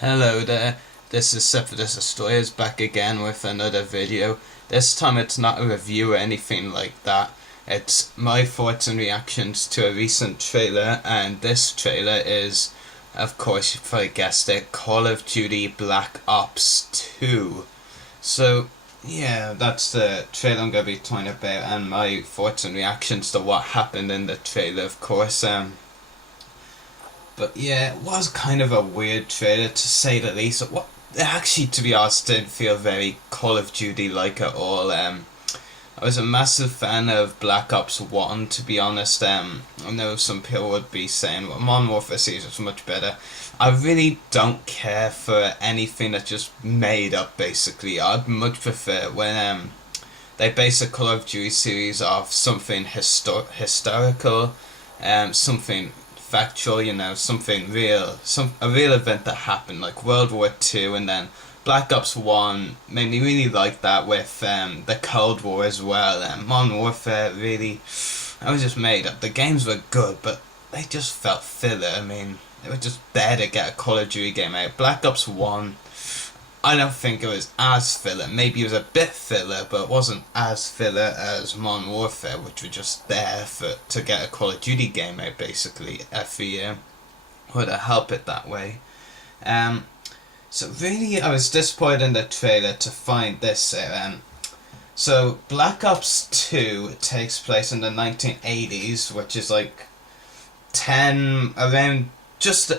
Hello there, this is Sepidus Astoyas back again with another video. This time it's not a review or anything like that. It's my thoughts and reactions to a recent trailer, and this trailer is, of course you probably guessed it, Call of Duty Black Ops 2. So yeah, that's the trailer I'm going to be talking about, and my thoughts and reactions to what happened in the trailer, of course. But yeah, it was kind of a weird trailer to say the least. It actually, to be honest, didn't feel very Call of Duty like at all. I was a massive fan of Black Ops 1, to be honest. I know some people would be saying, well, Modern Warfare series is much better. I really don't care for anything that's just made up, basically. I'd much prefer when they base a Call of Duty series off something historical, something factual, something real, a real event that happened, like World War Two, and then Black Ops One made me really like that with the Cold War as well. Modern Warfare really, I was just made up. The games were good, but they just felt filler. I mean, it was just there to get a Call of Duty game out. Black Ops One, I don't think it was as filler. Maybe it was a bit filler, but it wasn't as filler as Modern Warfare, which were just there to get a Call of Duty game out, basically, every year. Or to help it that way. So really, I was disappointed in the trailer to find this out. So Black Ops 2 takes place in the 1980s, which is like 10 around just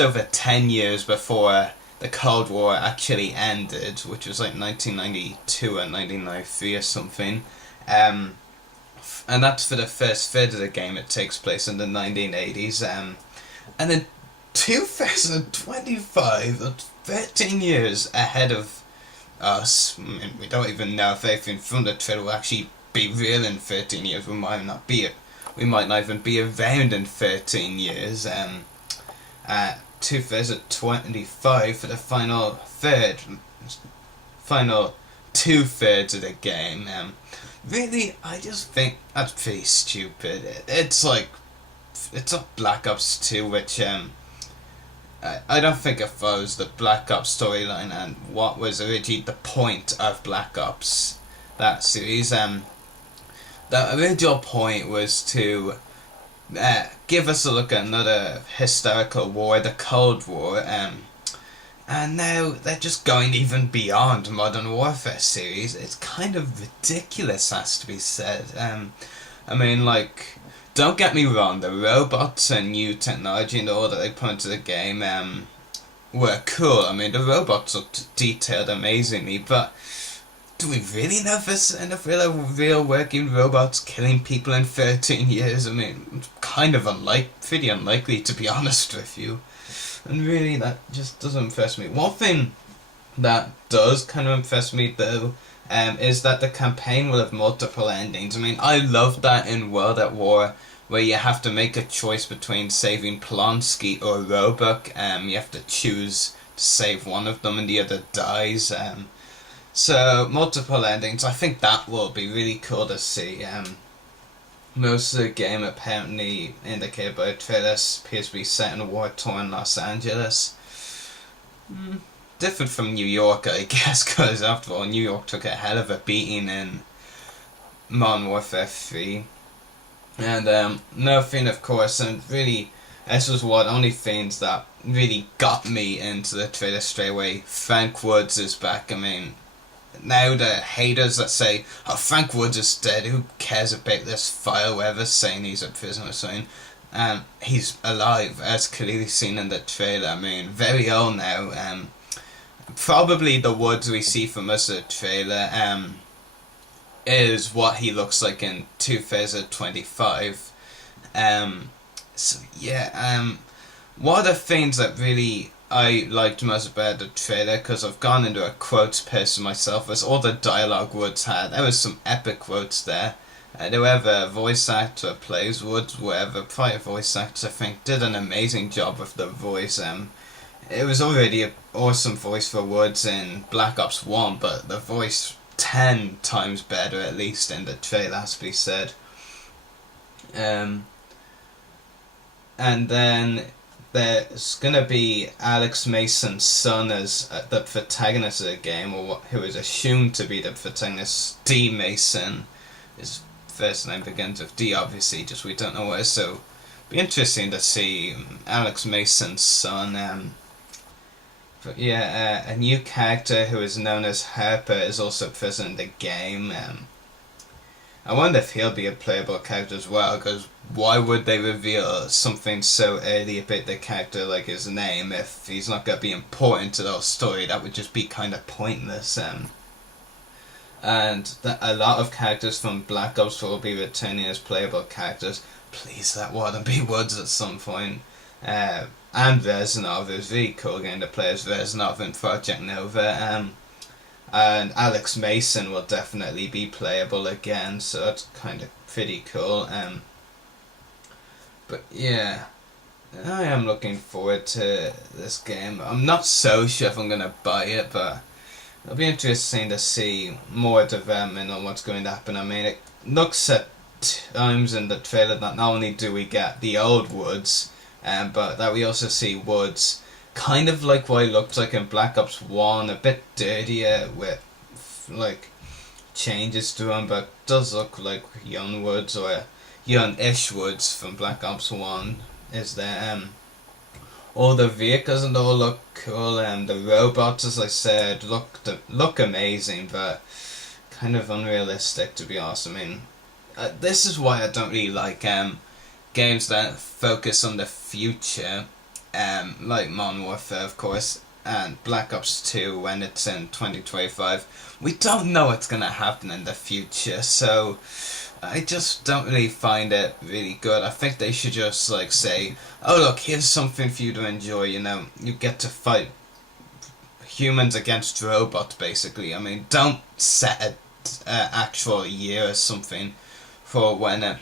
over 10 years before the Cold War actually ended, which was like 1992 or 1993 or something. And that's for the first third of the game. It takes place in the 1980s. And in 2025, that's 13 years ahead of us. I mean, we don't even know if anything from the trailer will actually be real in 13 years. We might not even be around in 13 years. 2025 for the final 2/3 of the game. Really, I just think that's pretty stupid. It's a Black Ops 2, which I don't think it follows the Black Ops storyline and what was originally the point of Black Ops, that series. The original point was to give us a look at another historical war, the Cold War, and now they're just going even beyond Modern Warfare series. It's kind of ridiculous, has to be said. I mean, like, don't get me wrong, the robots and new technology and all that they put into the game were cool. I mean, the robots looked detailed amazingly, but do we really know this enough real working robots killing people in 13 years? I mean, it's kind of pretty unlikely, to be honest with you. And really, that just doesn't impress me. One thing that does kind of impress me, though, is that the campaign will have multiple endings. I mean, I love that in World at War, where you have to make a choice between saving Polonsky or Roebuck. You have to choose to save one of them and the other dies. So, multiple endings. I think that will be really cool to see. Most of the game apparently indicated by the trailer appears to be set in a war-torn Los Angeles. Different from New York, I guess, because after all, New York took a hell of a beating in Modern Warfare 3. And nothing, of course, and really, this was one only things that really got me into the trailer straight away. Frank Woods is back. I mean, now the haters that say, oh, Frank Woods is dead, who cares about this file, whatever, saying he's a prisoner or something. He's alive, as clearly seen in the trailer. I mean, very old now. Probably the Woods we see from most of the trailer is what he looks like in 2025. So yeah, one of the things that really I liked most about the trailer, because I've gone into a quotes person myself, was all the dialogue Woods had. There was some epic quotes there. Whoever voice actor plays Woods, whoever prior voice actor, I think, did an amazing job with the voice. It was already an awesome voice for Woods in Black Ops 1, but the voice 10 times better, at least in the trailer, has to be said. And then there's gonna be Alex Mason's son as the protagonist of the game, or who is assumed to be the protagonist. D. Mason, his first name begins with D, obviously, just we don't know where. So, be interesting to see Alex Mason's son. But yeah, a new character who is known as Harper is also present in the game. I wonder if he'll be a playable character as well, because why would they reveal something so early about the character like his name if he's not going to be important to the whole story? That would just be kind of pointless. And a lot of characters from Black Ops will be returning as playable characters. Please let one of them be Woods at some point. And Reznov, it was really cool getting to play as Reznov in Project Nova. And Alex Mason will definitely be playable again, so that's kind of pretty cool. But yeah, I am looking forward to this game. I'm not so sure if I'm going to buy it, but it'll be interesting to see more development on what's going to happen. I mean, it looks at times in the trailer that not only do we get the old Woods, but that we also see Woods kind of like what he looked like in Black Ops 1, a bit dirtier with like changes to him, but does look like young Woods or young-ish Woods from Black Ops 1 is there. All the vehicles and all look cool, and the robots, as I said, look amazing, but kind of unrealistic, to be honest. I mean, this is why I don't really like games that focus on the future, like Modern Warfare, of course, and Black Ops 2 when it's in 2025. We don't know what's going to happen in the future, so I just don't really find it really good. I think they should just like say, oh look, here's something for you to enjoy, you know, you get to fight humans against robots, basically. I mean, don't set a actual year or something for when it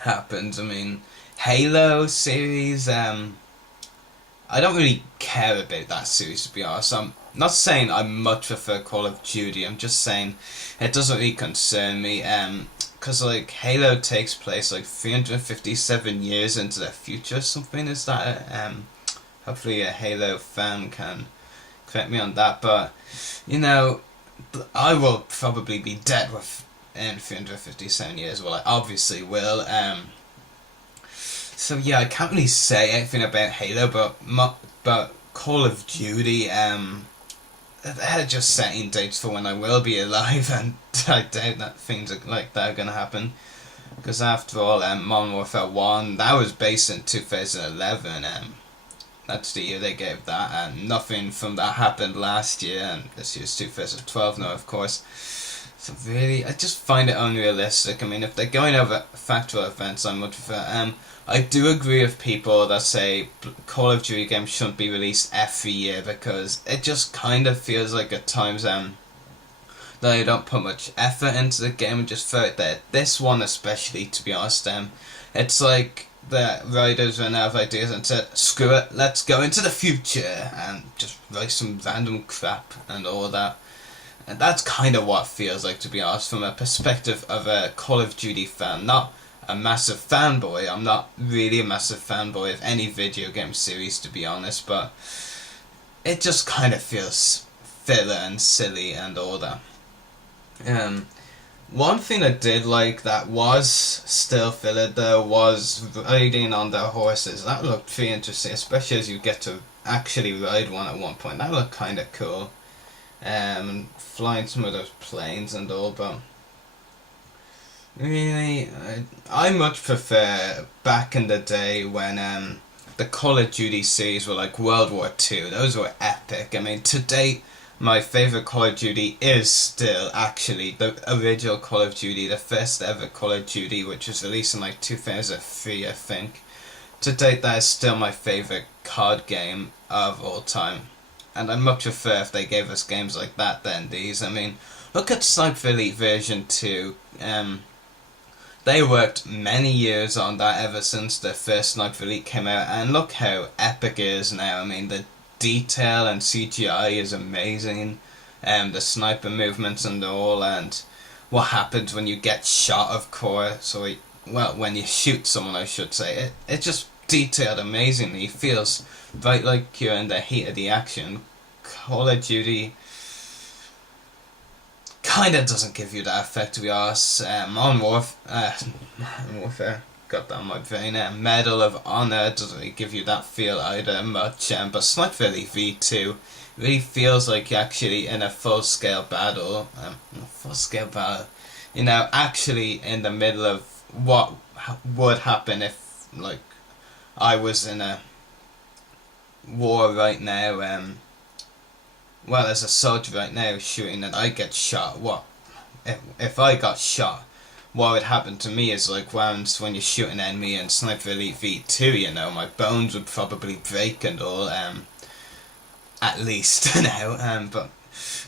happens. I mean, Halo series, I don't really care about that series, to be honest. I'm not saying I much prefer Call of Duty, I'm just saying it doesn't really concern me, because like Halo takes place like 357 years into the future or something. Is that hopefully a Halo fan can correct me on that, but you know, I will probably be dead in 357 years. Well, I obviously will. So yeah, I can't really say anything about Halo, but Call of Duty, they're just setting dates for when I will be alive, and I doubt that things like that are going to happen. Because after all, Modern Warfare 1, that was based in 2011, that's the year they gave that, and nothing from that happened last year, and this year's 2012 now, of course. So really, I just find it unrealistic. I mean, if they're going over factual events, I much prefer. I do agree with people that say Call of Duty games shouldn't be released every year, because it just kind of feels like at times that they don't put much effort into the game and just throw it there. This one especially, to be honest, it's like the writers ran out of ideas and said, screw it, let's go into the future and just write some random crap and all that. And that's kind of what it feels like, to be honest, from a perspective of a Call of Duty fan. Not a massive fanboy. I'm not really a massive fanboy of any video game series, to be honest, but it just kind of feels filler and silly and all that. One thing I did like that was still filler though was riding on the horses. That looked pretty interesting, especially as you get to actually ride one at one point. That looked kind of cool. Flying some of those planes and all, but really, I much prefer back in the day when the Call of Duty series were like World War II. Those were epic. I mean, to date, my favourite Call of Duty is still actually the original Call of Duty, the first ever Call of Duty, which was released in like 2003, I think. To date, that is still my favourite COD game of all time. And I much prefer if they gave us games like that than these. I mean, look at Sniper Elite version 2. They worked many years on that ever since the first Sniper Elite came out, and look how epic it is now. I mean, the detail and CGI is amazing, the sniper movements and all, and what happens when you get shot, of course, or, well, when you shoot someone, I should say. It just detailed amazingly. It feels right like you're in the heat of the action. Call of Duty kinda doesn't give you that effect, to be honest. Modern Warfare, got that in my brain. Medal of Honor doesn't really give you that feel either much. But Sniper Elite V2 really feels like you're actually in a full-scale battle. Full-scale battle. You know, actually in the middle of what would happen if, like, I was in a war right now. Well, as a soldier right now shooting and I get shot. What if I got shot? What would happen to me is like when you shoot an enemy in Sniper Elite V2, you know, my bones would probably break and all. At least now. But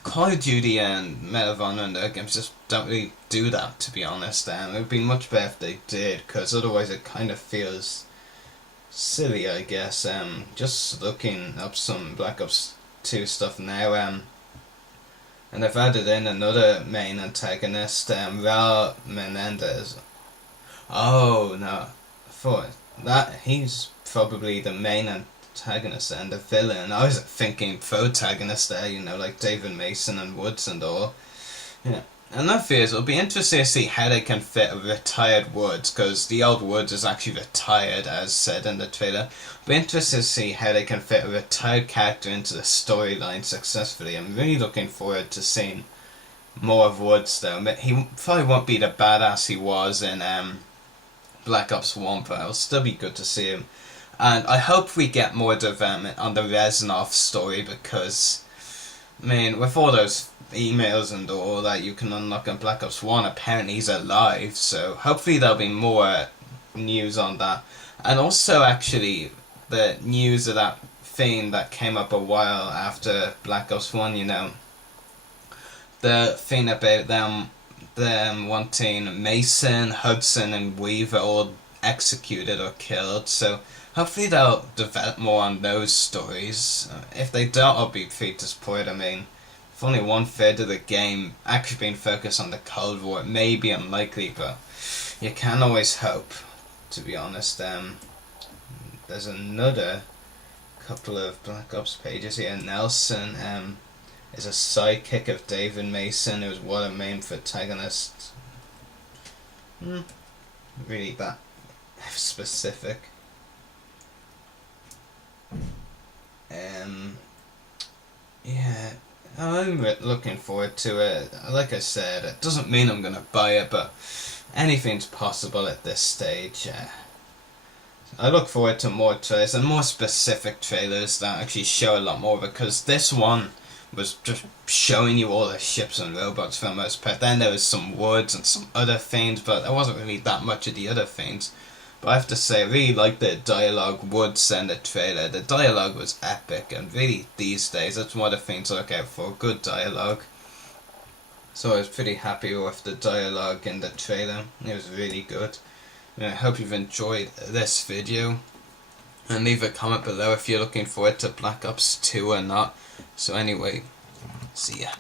Call of Duty and Medal of Honor and their games just don't really do that, to be honest. It would be much better if they did, because otherwise it kind of feels silly, I guess. Just looking up some Black Ops 2 stuff now, and they've added in another main antagonist, Raul Menendez. Oh no, I thought that he's probably the main antagonist and the villain. I was thinking protagonist there, you know, like David Mason and Woods and all. Yeah. And that fears it'll be interesting to see how they can fit a retired Woods, because the old Woods is actually retired, as said in the trailer. It'll be interesting to see how they can fit a retired character into the storyline successfully. I'm really looking forward to seeing more of Woods, though. He probably won't be the badass he was in Black Ops 1, but it'll still be good to see him. And I hope we get more development on the Reznov story, because, I mean, with all those emails and all that you can unlock in Black Ops 1, apparently he's alive, so hopefully there'll be more news on that. And also, actually, the news of that thing that came up a while after Black Ops 1, you know, the thing about them wanting Mason, Hudson and Weaver all executed or killed, so hopefully they'll develop more on those stories. If they don't, I'll be pretty disappointed. I mean, if only 1/3 of the game actually being focused on the Cold War, it may be unlikely, but you can always hope, to be honest. There's another couple of Black Ops pages here. Nelson is a sidekick of David Mason, who's one of the main protagonists. Really that specific. Yeah, I'm looking forward to it. Like I said, it doesn't mean I'm gonna buy it, but anything's possible at this stage. I look forward to more trailers and more specific trailers that actually show a lot more, because this one was just showing you all the ships and robots for the most part. Then there was some woods and some other things, but there wasn't really that much of the other things. But I have to say, I really liked the dialogue Woods in the trailer. The dialogue was epic, and really these days, that's one of the things I look out for, good dialogue. So I was pretty happy with the dialogue in the trailer. It was really good. And I hope you've enjoyed this video. And leave a comment below if you're looking forward to Black Ops 2 or not. So anyway, see ya.